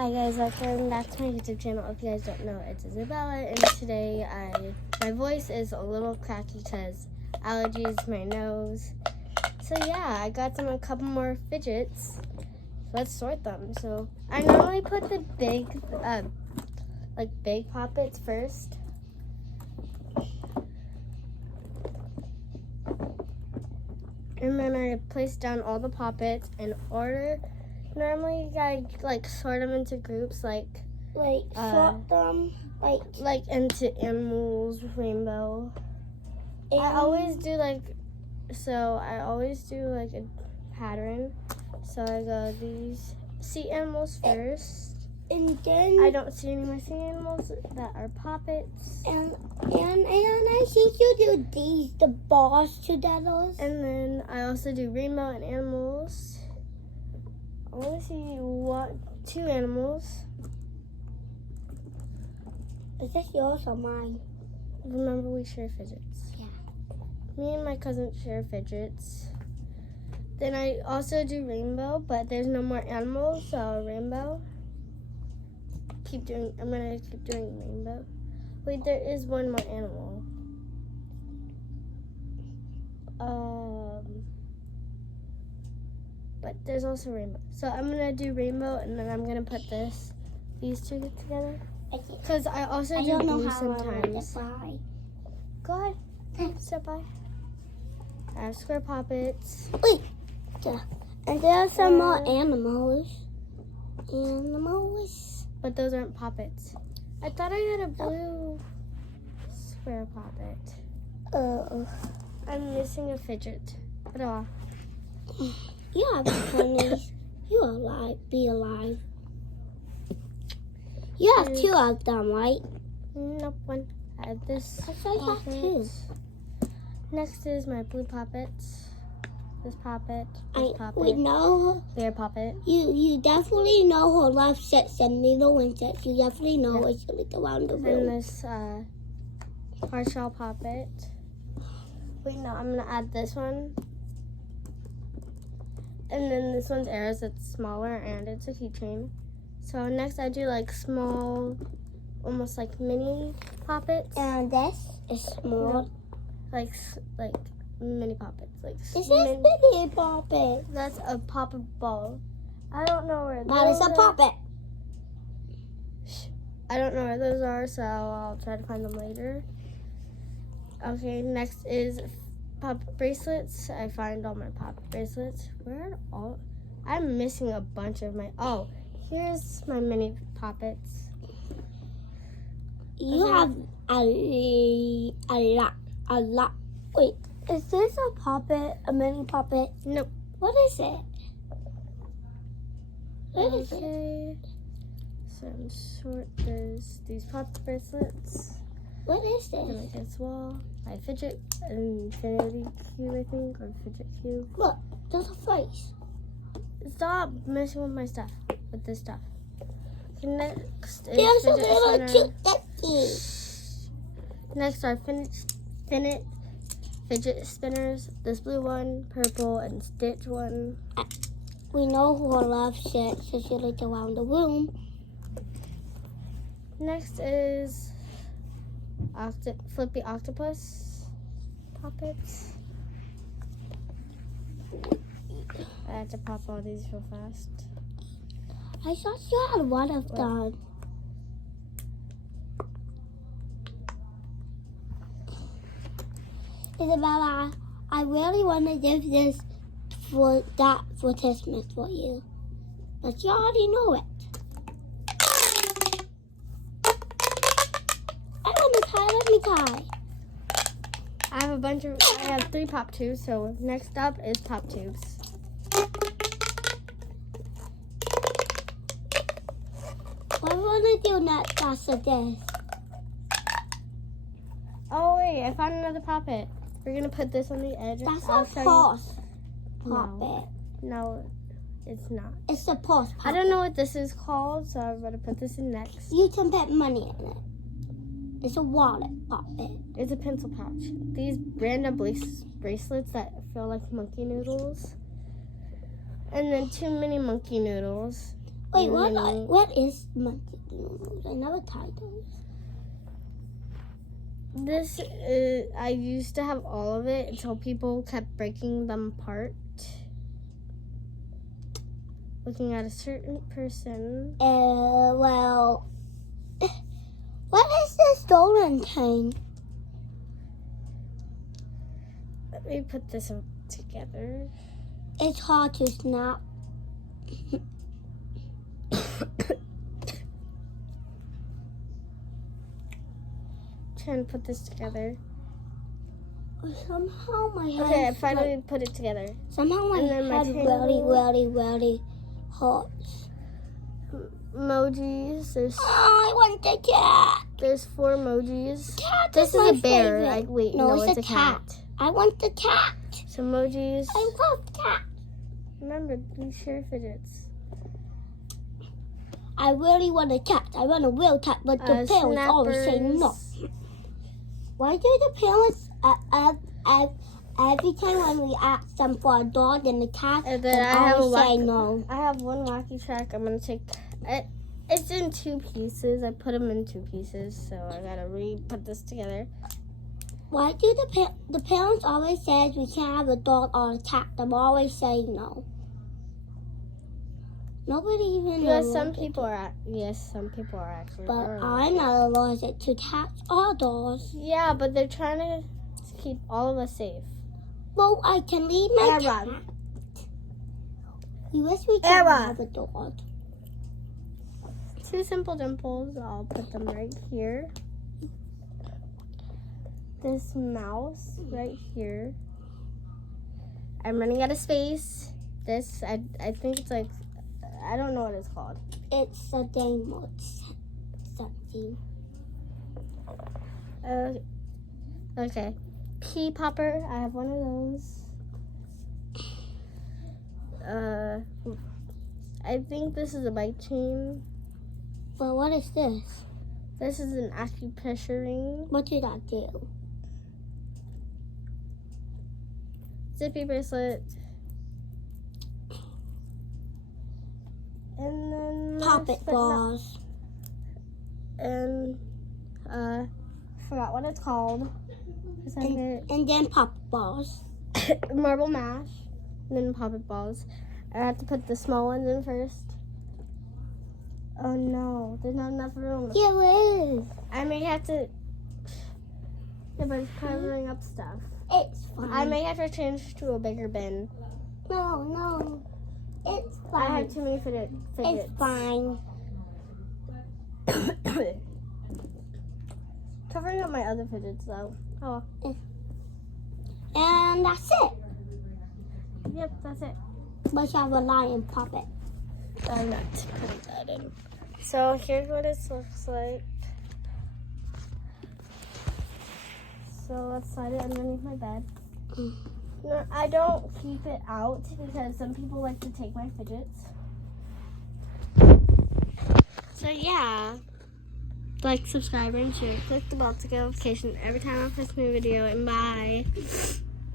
Hi guys, welcome back to my YouTube channel. If you guys don't know, it's Isabella, and today my voice is a little cracky because allergies, my nose. So yeah, I got a couple more fidgets. Let's sort them. So I normally put the big poppets first. And then I place down all the poppets in order. Normally, I sort them into groups, sort them into animals, rainbow. I always do a pattern. So I go these sea animals first, and then I don't see any more sea animals that are poppets. And I think you do these, the balls together. And then I also do rainbow and animals. I only see two animals. Is this yours or mine? Remember, we share fidgets. Yeah. Me and my cousin share fidgets. Then I also do rainbow, but there's no more animals, so rainbow. I'm gonna keep doing rainbow. Wait, there is one more animal. But there's also rainbow. So I'm gonna do rainbow, and then I'm gonna put these two together. Because I also do blue sometimes. Go ahead. Step by. I have square poppets. Wait. And there are some more animals. But those aren't poppets. I thought I had a blue square poppet. I'm missing a fidget. Yeah, because you're alive. Be alive. You have two of them, right? Nope, one. I have this. I thought you have two. Next is my blue poppets. This poppet. This poppet. We know. Their poppet. You definitely know her left sets and middle one sets. You definitely know it's around the room. And this hard shell poppet. Wait, no, I'm gonna add this one. And then this one's arrows. It's smaller and it's a keychain. So next I do small, almost mini poppets. And this is small. Like mini poppets. This is mini poppet. That's a poppet ball. I don't know where those That is a poppet. I don't know where those are, so I'll try to find them later. Okay, next is pop bracelets. I find all my pop bracelets. Where are all? I'm missing a bunch of my. Oh, here's my mini poppets. You have a lot. Wait, is this a poppet? A mini poppet? Nope. What is it? What is it? So I'm short. There's these pop bracelets. What is this? And this wall. My fidget infinity cube, I think, or fidget cube. Look, there's a face. Stop messing with my stuff. With this stuff. Okay, next is There's a fidget little spinner. cute. Next are fidget spinners. This blue one, purple, and stitch one. We know who her love sets, so she looked around the room. Next is flippy octopus poppets. I have to pop all these real fast. I thought you had one of them. Isabella, I really want to give this for Christmas for you, but you already know it. Let me tie. I have 3 pop tubes, so next up is pop tubes. What I want to do next after this? Oh wait, I found another poppet. We're gonna put this on the edge. That's a pulse poppet. No, it's not. It's a pulse poppet. I don't know what this is called, so I'm gonna put this in next. You can put money in it. It's a wallet poppet. It's a pencil pouch. These random bracelets that feel like monkey noodles. And then 2 mini monkey noodles. Wait, mini. what is monkey noodles? I never tried those. This is, I used to have all of it until people kept breaking them apart. Looking at a certain person. Well, what is this stolen thing? Let me put this together. It's hard to snap. Trying to put this together. Somehow my head. Okay, I finally put it together. Somehow my And then my head table. really hurts. Emojis. I want the cat. There's 4 emojis. Cat This is my a bear. favorite. Wait, no, it's a cat. I want the cat. So emojis. I love cat. Remember, we share fidgets. I really want a cat. I want a real cat, but the parents always say no. Why do the parents every time when we ask them for a dog and a cat, And they then I always say no? I have one wacky track. I'm gonna take it. It's in 2 pieces. I put them in 2 pieces, so I gotta put this together. Why do the parents always say we can't have a dog or a cat? They always say no. Nobody even knows. Yes, some people are actually. But allergic. I'm not allergic to cats or dogs. Yeah, but they're trying to keep all of us safe. Well, I can leave my cat. You wish we could have a dog. 2 simple dimples. I'll put them right here. This mouse right here. I'm running out of space. This, I think it's like, I don't know what it's called. It's a game mode something. Okay. Pea popper. I have one of those. I think this is a bike chain. But what is this? This is an acupressure ring. What did I do? Zippy bracelet. And then Puppet balls. And forgot what it's called. And then puppet balls. Marble mash. And then puppet balls. I have to put the small ones in first. Oh no, there's not enough room. Yeah, there is. I may have to. Yeah, but it's covering up stuff. It's fine. I may have to change to a bigger bin. No. It's fine. I have too many fidgets. It's fine. Covering up my other fidgets though. Oh. And that's it. Yep, that's it. But you have a lion puppet. I'm not putting that in. So here's what it looks like. So let's slide it underneath my bed. No, I don't keep it out because some people like to take my fidgets. So yeah. Like, subscribe, and share. Click the bell to get notification every time I post a new video. And bye.